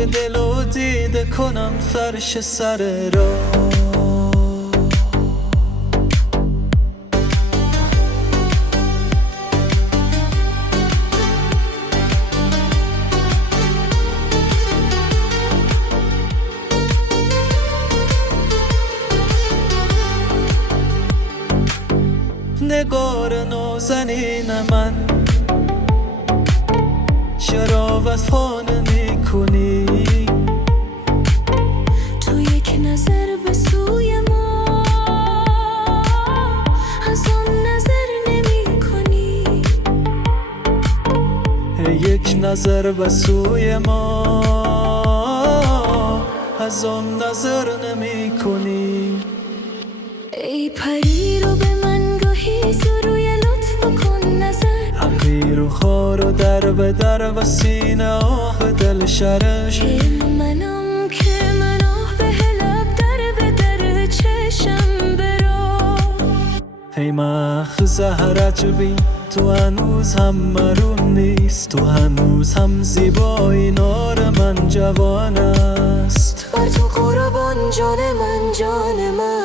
به دل و دیده کنم فرش سر راه. نگار نازنین من، چرا وفا نمی کنی؟ تو یک نظر به سوی ما از آن نظر نمی کنی. یک نظر به سوی ما از آن نظر نمی کنی. ای پری رو به من گاهی روی لطف کن نظر، حقیر و خار و در به در و سینه آه دل شرش. که منم به لب در به در چشم برا. ای مخ عجبی، تو هنوز هم مرون نیست، تو هنوز هم زیبایی، نار من جوان است. بر تو قربان جان من، جان من.